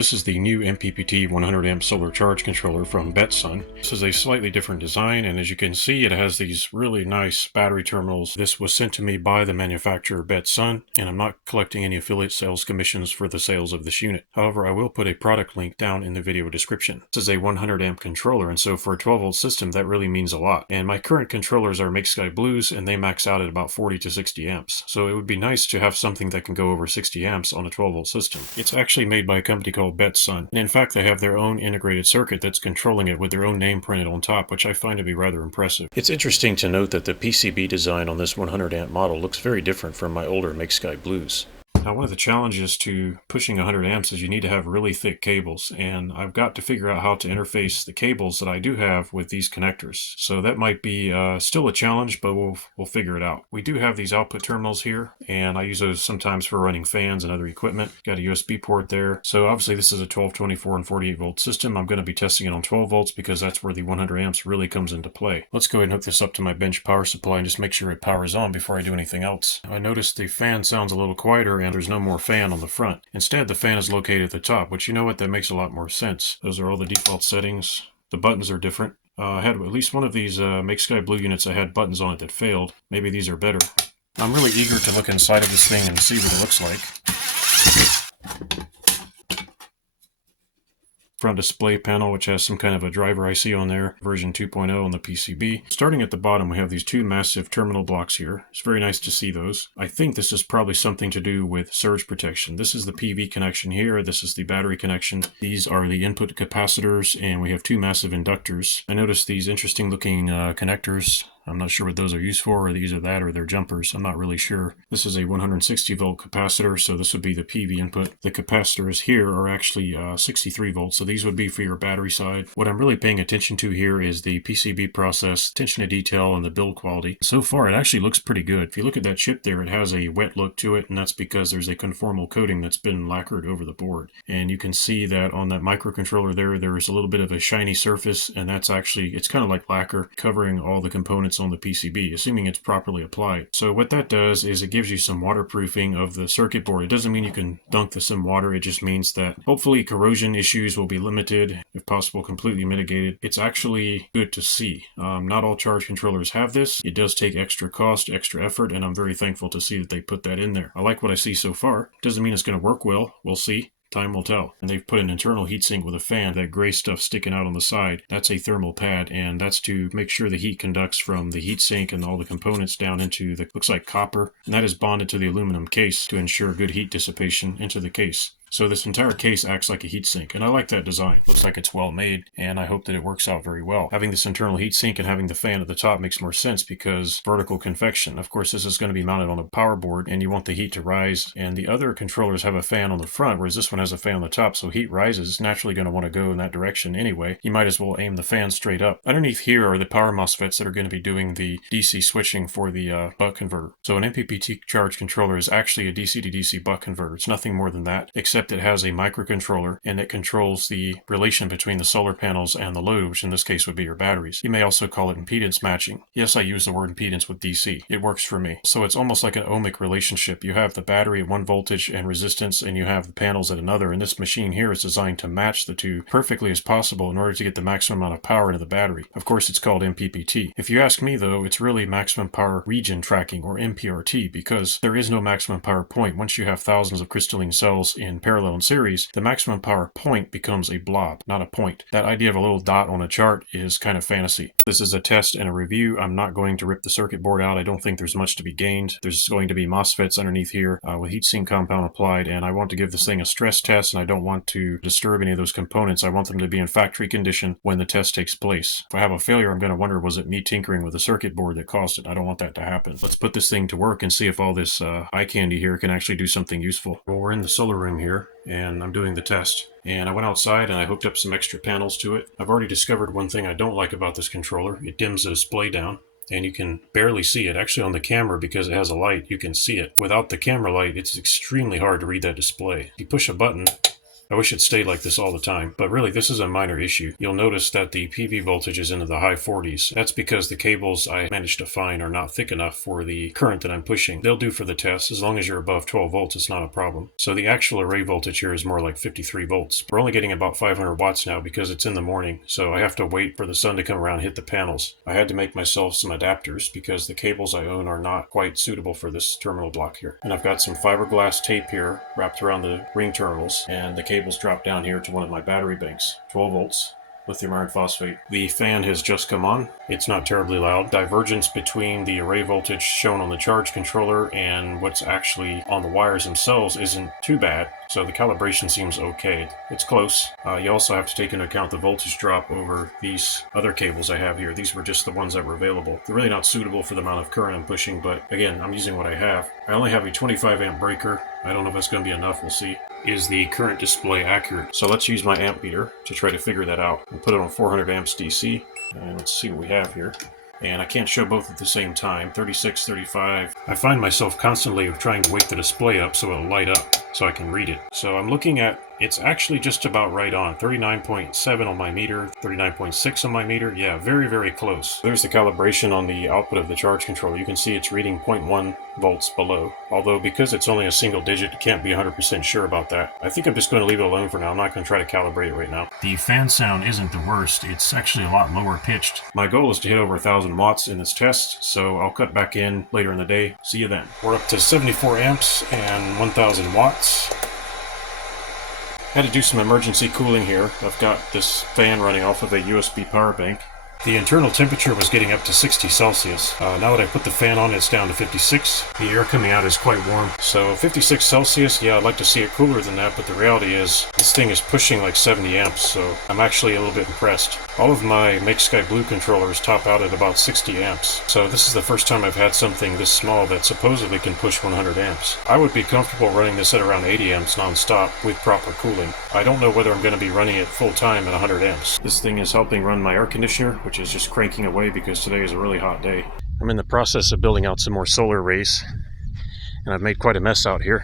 This is the new MPPT 100 amp solar charge controller from BettSun. This is a slightly different design, and as you can see, it has these really nice battery terminals. This was sent to me by the manufacturer BettSun, and I'm not collecting any affiliate sales commissions for the sales of this unit. However, I will put a product link down in the video description. This is a 100 amp controller, and so for a 12 volt system, that really means a lot. And my current controllers are MakeSkyBlues, and they max out at about 40 to 60 amps. So it would be nice to have something that can go over 60 amps on a 12 volt system. It's actually made by a company called BettSun. And in fact, they have their own integrated circuit that's controlling it with their own name printed on top, which I find to be rather impressive. It's interesting to note that the PCB design on this 100 amp model looks very different from my older MakeSkyBlues. Now, one of the challenges to pushing 100 amps is you need to have really thick cables, and I've got to figure out how to interface the cables that I do have with these connectors. So that might be still a challenge, but we'll figure it out. We do have these output terminals here, and I use those sometimes for running fans and other equipment. Got a USB port there. So obviously this is a 12, 24, and 48 volt system. I'm going to be testing it on 12 volts because that's where the 100 amps really comes into play. Let's go ahead and hook this up to my bench power supply and just make sure it powers on before I do anything else. I noticed the fan sounds a little quieter, and there's no more fan on the front. Instead, the fan is located at the top, which, you know what, that makes a lot more sense. Those are all the default settings. The buttons are different. I had at least one of these MakeSkyBlue units that had buttons on it that failed. Maybe these are better. I'm really eager to look inside of this thing and see what it looks like. Front display panel, which has some kind of a driver IC on there, version 2.0 on the PCB. Starting at the bottom, we have these two massive terminal blocks here. It's very nice to see those. I think this is probably something to do with surge protection. This is the PV connection here. This is the battery connection. These are the input capacitors, and we have two massive inductors. I noticed these interesting looking connectors. I'm not sure what those are used for, or either that or they're jumpers. I'm not really sure. This is a 160 volt capacitor, so this would be the PV input. The capacitors here are actually 63 volts, so these would be for your battery side. What I'm really paying attention to here is the PCB process, attention to detail, and the build quality. So far, it actually looks pretty good. If you look at that chip there, it has a wet look to it, and that's because there's a conformal coating that's been lacquered over the board. And you can see that on that microcontroller there is a little bit of a shiny surface, and that's actually, it's kind of like lacquer covering all the components on the PCB, assuming it's properly applied. So what that does is it gives you some waterproofing of the circuit board. It doesn't mean you can dunk this in water. It just means that hopefully corrosion issues will be limited, if possible completely mitigated. It's actually good to see. Not all charge controllers have this. It does take extra cost, extra effort, and I'm very thankful to see that they put that in there. I like what I see so far. Doesn't mean it's going to work well. We'll see. Time will tell. And they've put an internal heatsink with a fan, that gray stuff sticking out on the side. That's a thermal pad, and that's to make sure the heat conducts from the heatsink and all the components down into the, looks like copper, and that is bonded to the aluminum case to ensure good heat dissipation into the case. So this entire case acts like a heatsink, and I like that design. Looks like it's well made, and I hope that it works out very well. Having this internal heatsink and having the fan at the top makes more sense because vertical convection. Of course, this is going to be mounted on a power board, and you want the heat to rise, and the other controllers have a fan on the front, whereas this one has a fan on the top, so heat rises. It's naturally going to want to go in that direction anyway. You might as well aim the fan straight up. Underneath here are the power MOSFETs that are going to be doing the DC switching for the buck converter. So an MPPT charge controller is actually a DC to DC buck converter. It's nothing more than that, except it has a microcontroller, and it controls the relation between the solar panels and the load, which in this case would be your batteries. You may also call it impedance matching. Yes, I use the word impedance with DC. It works for me. So it's almost like an ohmic relationship. You have the battery at one voltage and resistance, and you have the panels at another, and this machine here is designed to match the two perfectly as possible in order to get the maximum amount of power into the battery. Of course, it's called MPPT. If you ask me, though, it's really maximum power region tracking, or MPRT, because there is no maximum power point. Once you have thousands of crystalline cells in parallel and series, the maximum power point becomes a blob, not a point. That idea of a little dot on a chart is kind of fantasy. This is a test and a review. I'm not going to rip the circuit board out. I don't think there's much to be gained. There's going to be MOSFETs underneath here with heatsink compound applied, and I want to give this thing a stress test, and I don't want to disturb any of those components. I want them to be in factory condition when the test takes place. If I have a failure, I'm going to wonder, was it me tinkering with the circuit board that caused it? I don't want that to happen. Let's put this thing to work and see if all this eye candy here can actually do something useful. Well, we're in the solar room here, and I'm doing the test. And I went outside and I hooked up some extra panels to it. I've already discovered one thing I don't like about this controller. It dims the display down, and you can barely see it. Actually, on the camera, because it has a light, you can see it. Without the camera light, it's extremely hard to read that display. If you push a button, I wish it stayed like this all the time, but really this is a minor issue. You'll notice that the PV voltage is into the high 40s. That's because the cables I managed to find are not thick enough for the current that I'm pushing. They'll do for the test. As long as you're above 12 volts, it's not a problem. So the actual array voltage here is more like 53 volts. We're only getting about 500 watts now because it's in the morning, so I have to wait for the sun to come around and hit the panels. I had to make myself some adapters because the cables I own are not quite suitable for this terminal block here. And I've got some fiberglass tape here wrapped around the ring terminals, and the cables drop down here to one of my battery banks. 12 volts. Lithium iron phosphate. The fan has just come on. It's not terribly loud. Divergence between the array voltage shown on the charge controller and what's actually on the wires themselves isn't too bad, so the calibration seems okay. It's close. You also have to take into account the voltage drop over these other cables I have here. These were just the ones that were available. They're really not suitable for the amount of current I'm pushing, but again, I'm using what I have. I only have a 25 amp breaker. I don't know if that's going to be enough. We'll see. Is the current display accurate? So let's use my amp meter to try to figure that out. We'll put it on 400 amps DC, and let's see what we have here. And I can't show both at the same time. 36, 35. I find myself constantly trying to wake the display up so it'll light up so I can read it. So I'm looking at, it's actually just about right on. 39.7 on my meter, 39.6 on my meter. Yeah, very, very close. There's the calibration on the output of the charge controller. You can see it's reading 0.1 volts below. Although because it's only a single digit, you can't be 100% sure about that. I think I'm just going to leave it alone for now. I'm not going to try to calibrate it right now. The fan sound isn't the worst. It's actually a lot lower pitched. My goal is to hit over 1,000 watts in this test, so I'll cut back in later in the day. See you then. We're up to 74 amps and 1,000 watts. Had to do some emergency cooling here. I've got this fan running off of a USB power bank. The internal temperature was getting up to 60 Celsius. Now that I put the fan on, it's down to 56. The air coming out is quite warm. So 56 Celsius, yeah, I'd like to see it cooler than that, but the reality is this thing is pushing like 70 amps, so I'm actually a little bit impressed. All of my MakeSkyBlue controllers top out at about 60 amps. So this is the first time I've had something this small that supposedly can push 100 amps. I would be comfortable running this at around 80 amps non-stop with proper cooling. I don't know whether I'm going to be running it full time at 100 amps. This thing is helping run my air conditioner, which is just cranking away because today is a really hot day. I'm in the process of building out some more solar arrays, and I've made quite a mess out here.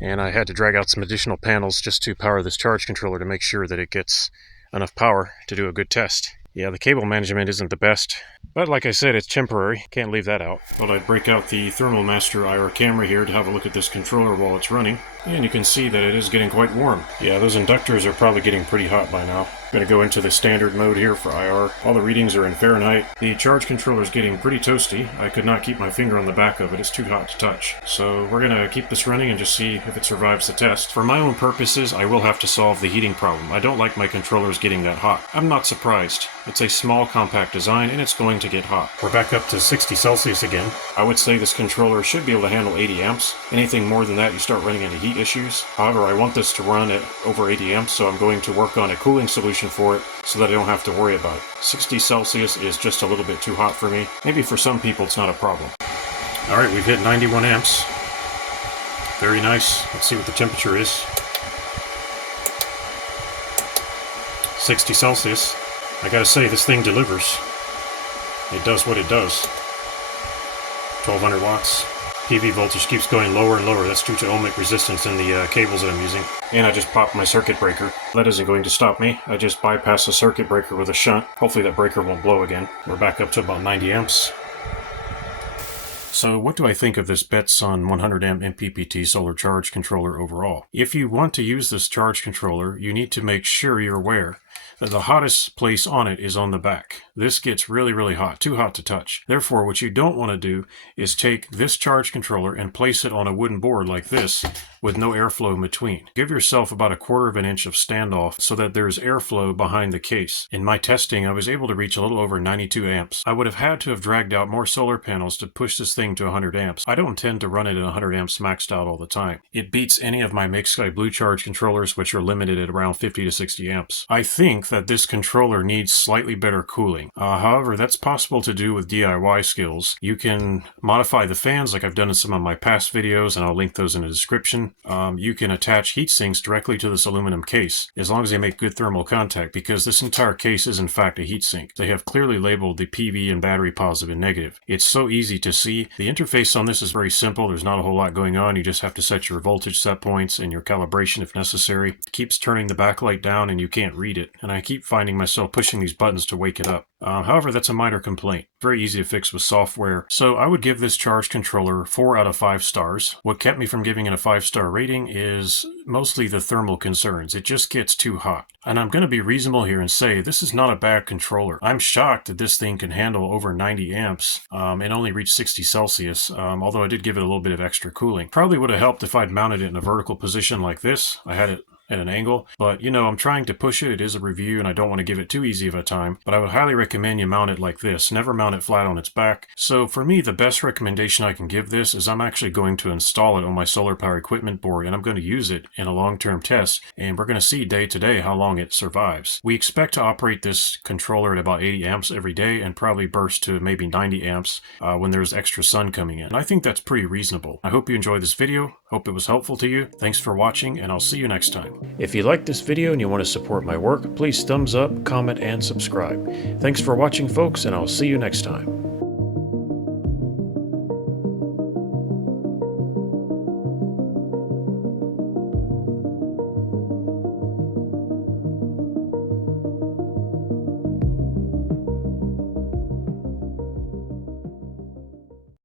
And I had to drag out some additional panels just to power this charge controller to make sure that it gets enough power to do a good test. Yeah, the cable management isn't the best, but like I said, it's temporary. Can't leave that out. Thought I'd break out the Thermal Master IR camera here to have a look at this controller while it's running, and you can see that it is getting quite warm. Yeah, those inductors are probably getting pretty hot by now. I'm going to go into the standard mode here for IR. All the readings are in Fahrenheit. The charge controller is getting pretty toasty. I could not keep my finger on the back of it. It's too hot to touch. So we're going to keep this running and just see if it survives the test. For my own purposes, I will have to solve the heating problem. I don't like my controllers getting that hot. I'm not surprised. It's a small, compact design, and it's going to get hot. We're back up to 60 Celsius again. I would say this controller should be able to handle 80 amps. Anything more than that, you start running into heat issues. However, I want this to run at over 80 amps, so I'm going to work on a cooling solution for it so that I don't have to worry about it. 60 Celsius is just a little bit too hot for me. Maybe for some people it's not a problem. Alright, we've hit 91 amps. Very nice. Let's see what the temperature is. 60 Celsius. I gotta say, this thing delivers. It does what it does. 1200 watts. PV voltage keeps going lower and lower. That's due to ohmic resistance in the cables that I'm using. And I just popped my circuit breaker. That isn't going to stop me. I just bypassed the circuit breaker with a shunt. Hopefully that breaker won't blow again. We're back up to about 90 amps. So what do I think of this BettSun 100 amp MPPT solar charge controller overall? If you want to use this charge controller, you need to make sure you're aware that the hottest place on it is on the back. This gets really, really hot, too hot to touch. Therefore, what you don't want to do is take this charge controller and place it on a wooden board like this with no airflow in between. Give yourself about 1/4 of an inch of standoff so that there's airflow behind the case. In my testing, I was able to reach a little over 92 amps. I would have had to have dragged out more solar panels to push this thing to 100 amps. I don't intend to run it at 100 amps maxed out all the time. It beats any of my MakeSkyBlue charge controllers, which are limited at around 50 to 60 amps. I think think that this controller needs slightly better cooling. However, that's possible to do with DIY skills. You can modify the fans like I've done in some of my past videos, and I'll link those in the description. You can attach heat sinks directly to this aluminum case, as long as they make good thermal contact, because this entire case is in fact a heat sink. They have clearly labeled the PV and battery positive and negative. It's so easy to see. The interface on this is very simple. There's not a whole lot going on. You just have to set your voltage set points and your calibration if necessary. It keeps turning the backlight down and you can't read it, and I keep finding myself pushing these buttons to wake it up. However, that's a minor complaint. Very easy to fix with software. So I would give this charge controller 4 out of 5 stars. What kept me from giving it a 5-star rating is mostly the thermal concerns. It just gets too hot. And I'm going to be reasonable here and say this is not a bad controller. I'm shocked that this thing can handle over 90 amps and only reach 60 Celsius, although I did give it a little bit of extra cooling. Probably would have helped if I'd mounted it in a vertical position like this. I had it at an angle, but you know, I'm trying to push it. It is a review and I don't want to give it too easy of a time, but I would highly recommend you mount it like this. Never mount it flat on its back. So for me, the best recommendation I can give this is I'm actually going to install it on my solar power equipment board, and I'm going to use it in a long-term test, and we're going to see day to day how long it survives. We expect to operate this controller at about 80 amps every day and probably burst to maybe 90 amps when there's extra sun coming in. And I think that's pretty reasonable. I hope you enjoyed this video. Hope it was helpful to you. Thanks for watching, and I'll see you next time. If you liked this video and you want to support my work, please thumbs up, comment, and subscribe. Thanks for watching, folks, and I'll see you next time.